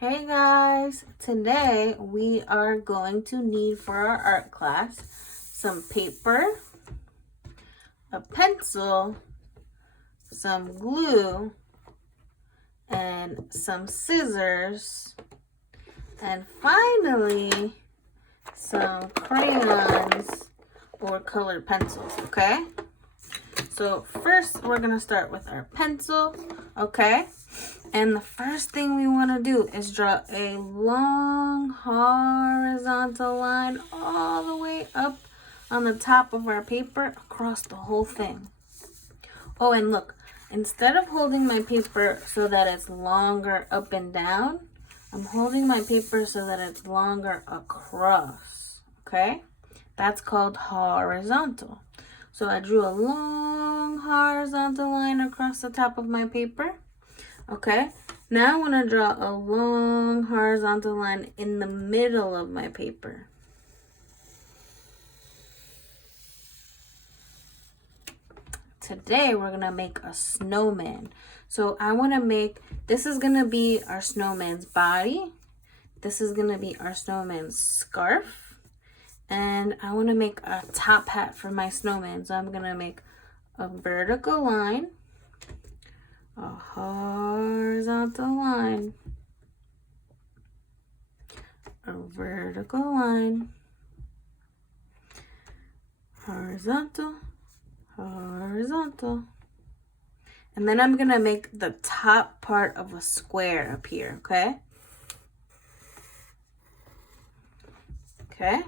Hey guys, today we are going to need for our art class some paper, a pencil, some glue, and some scissors, and finally some crayons or colored pencils, okay? So first we're gonna start with our pencil, okay? And the first thing we want to do is draw a long horizontal line all the way up on the top of our paper across the whole thing. Oh, and look, instead of holding my paper so that it's longer up and down, I'm holding my paper so that it's longer across, okay? That's called horizontal. So I drew a long horizontal line across the top of my paper. Okay, now I want to draw a long horizontal line in the middle of my paper. Today we're going to make a snowman. So I want to make, this is going to be our snowman's body. This is going to be our snowman's scarf. And I want to make a top hat for my snowman. So I'm going to make a vertical line, a horizontal line, a vertical line, horizontal, horizontal. And then I'm gonna make the top part of a square up here, okay? Okay.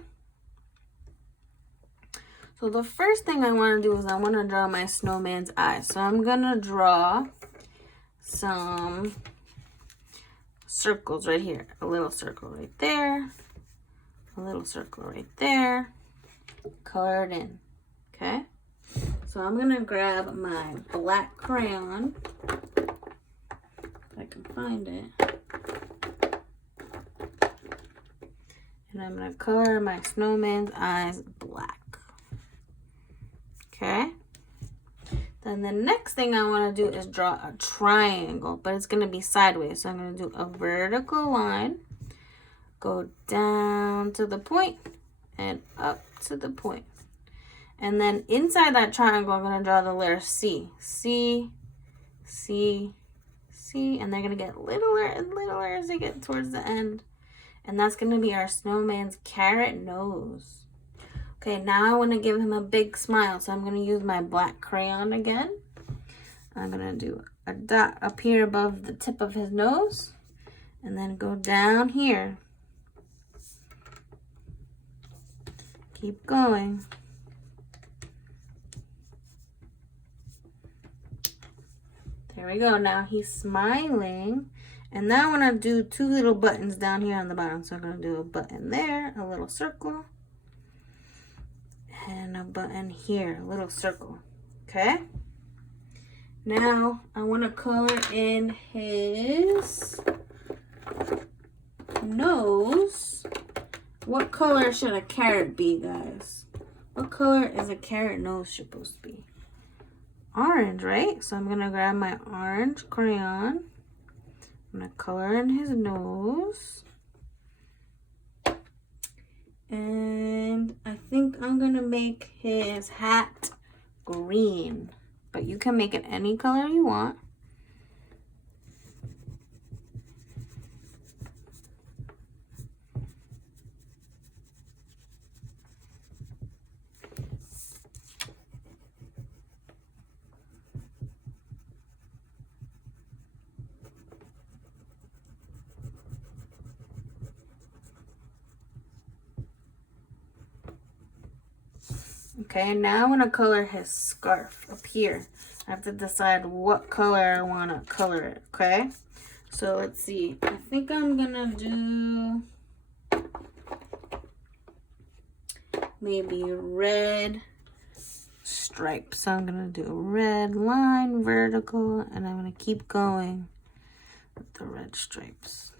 So the first thing I wanna do is I wanna draw my snowman's eyes. So I'm gonna draw some circles right here. A little circle right there, a little circle right there, colored in, okay? So I'm gonna grab my black crayon, if I can find it, and I'm gonna color my snowman's eyes black, okay? Then the next thing I want to do is draw a triangle, but it's going to be sideways. So I'm going to do a vertical line, go down to the point, and up to the point. And then inside that triangle, I'm going to draw the letter C. C, C, C, and they're going to get littler and littler as they get towards the end. And that's going to be our snowman's carrot nose. Okay, now I want to give him a big smile, so I'm going to use my black crayon again. I'm going to do a dot up here above the tip of his nose, and then go down here. Keep going. There we go. Now he's smiling. And now I want to do two little buttons down here on the bottom. So I'm going to do a button there, a little circle, and a button here, a little circle, okay? Now I want to color in his nose. What color should a carrot be, guys? What color is a carrot nose supposed to be? Orange, right? So I'm gonna grab my orange crayon. I'm gonna color in his nose. And I think I'm gonna make his hat green, but you can make it any color you want. Okay, now I want to color his scarf up here. I have to decide what color I want to color it, okay? So let's see. I think I'm going to do maybe red stripes. So I'm going to do a red line, vertical, and I'm going to keep going with the red stripes.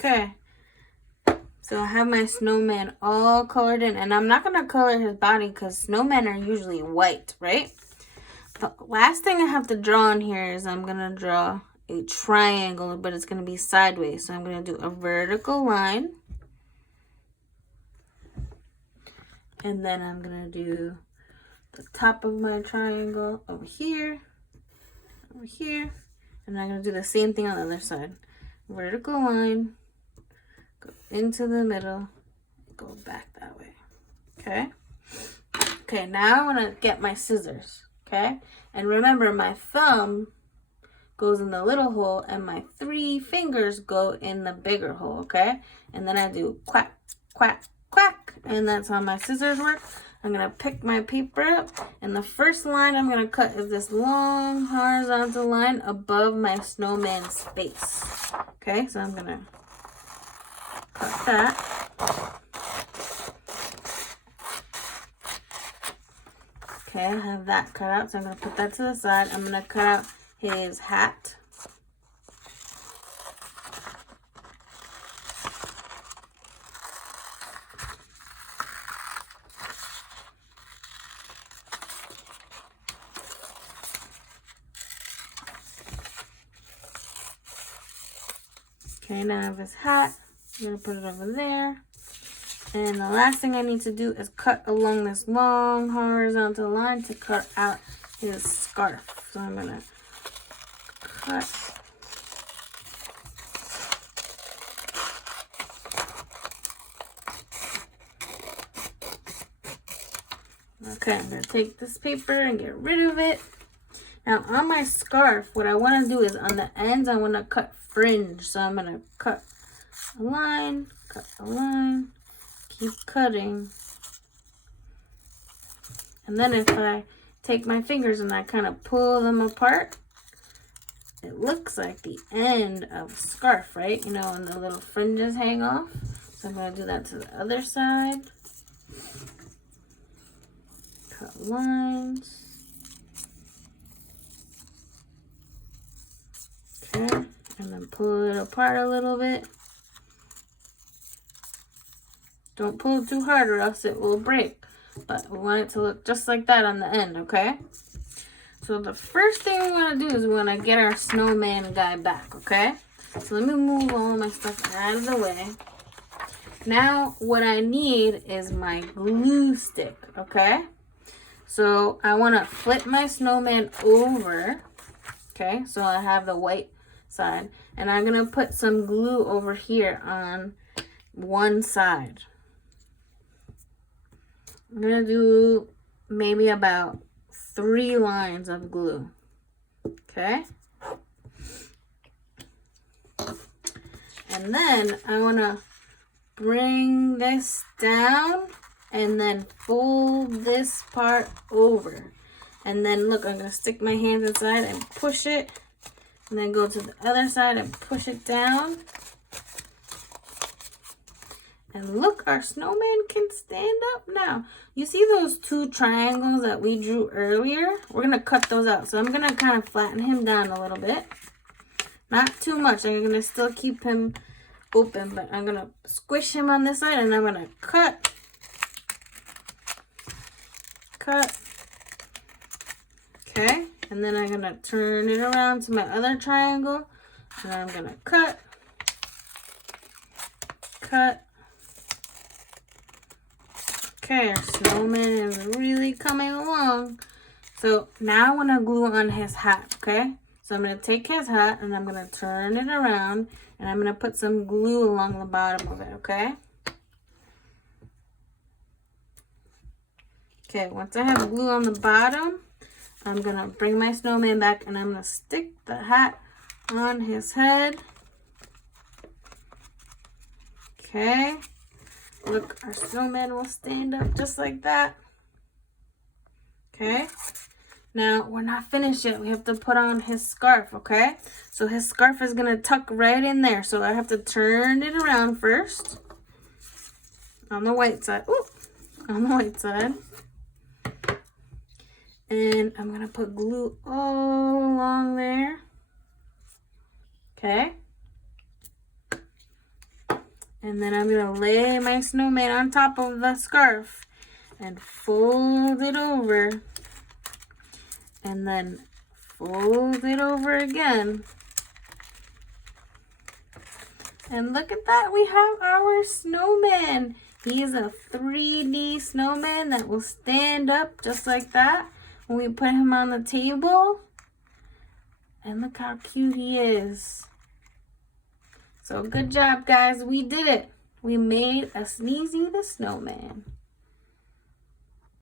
Okay. So I have my snowman all colored in. And I'm not going to color his body because snowmen are usually white, right? The last thing I have to draw on here is I'm going to draw a triangle, but it's going to be sideways. So I'm going to do a vertical line. And then I'm going to do the top of my triangle over here, and I'm going to do the same thing on the other side. Vertical line, go into the middle, go back that way, okay? Okay, now I want to get my scissors, okay? And remember, my thumb goes in the little hole, and my 3 fingers go in the bigger hole, okay? And then I do quack, quack, quack, and that's how my scissors work. I'm going to pick my paper up, and the first line I'm going to cut is this long horizontal line above my snowman's face. Okay, so I'm going to cut that. Okay, I have that cut out, so I'm going to put that to the side. I'm going to cut out his hat. Okay, now I have his hat. I'm going to put it over there. And the last thing I need to do is cut along this long horizontal line to cut out his scarf. So I'm going to cut. Okay, I'm going to take this paper and get rid of it. Now on my scarf, what I want to do is on the ends, I want to cut fringe. So I'm going to cut a line, keep cutting. And then if I take my fingers and I kind of pull them apart, it looks like the end of a scarf, right? You know, when the little fringes hang off. So I'm going to do that to the other side. Cut lines. Okay, and then pull it apart a little bit. Don't pull too hard or else it will break. But we want it to look just like that on the end, okay? So the first thing we want to do is we want to get our snowman guy back, okay? So let me move all my stuff out of the way. Now what I need is my glue stick, okay? So I want to flip my snowman over, okay? So I have the white side. And I'm going to put some glue over here on one side. I'm going to do maybe about 3 lines of glue. Okay? And then I want to bring this down and then fold this part over. And then look, I'm going to stick my hands inside and push it. And then go to the other side and push it down. And look, our snowman can stand up now. You see those 2 triangles that we drew earlier? We're going to cut those out. So I'm going to kind of flatten him down a little bit. Not too much. I'm going to still keep him open, but I'm going to squish him on this side and I'm going to cut. Okay. And then I'm going to turn it around to my other triangle. And I'm going to cut. Okay, our snowman is really coming along. So now I want to glue on his hat, okay? So I'm going to take his hat and I'm going to turn it around. And I'm going to put some glue along the bottom of it, okay? Okay, once I have glue on the bottom, I'm going to bring my snowman back and I'm going to stick the hat on his head. Okay. Look, our snowman will stand up just like that. Okay. Now, we're not finished yet. We have to put on his scarf, okay? So his scarf is going to tuck right in there. So I have to turn it around first. On the white side. Ooh, on the white side. And I'm going to put glue all along there. Okay. And then I'm going to lay my snowman on top of the scarf and fold it over. And then fold it over again. And look at that, we have our snowman. He is a 3D snowman that will stand up just like that when we put him on the table. And look how cute he is. So good job, guys. We did it. We made a Sneezy the snowman.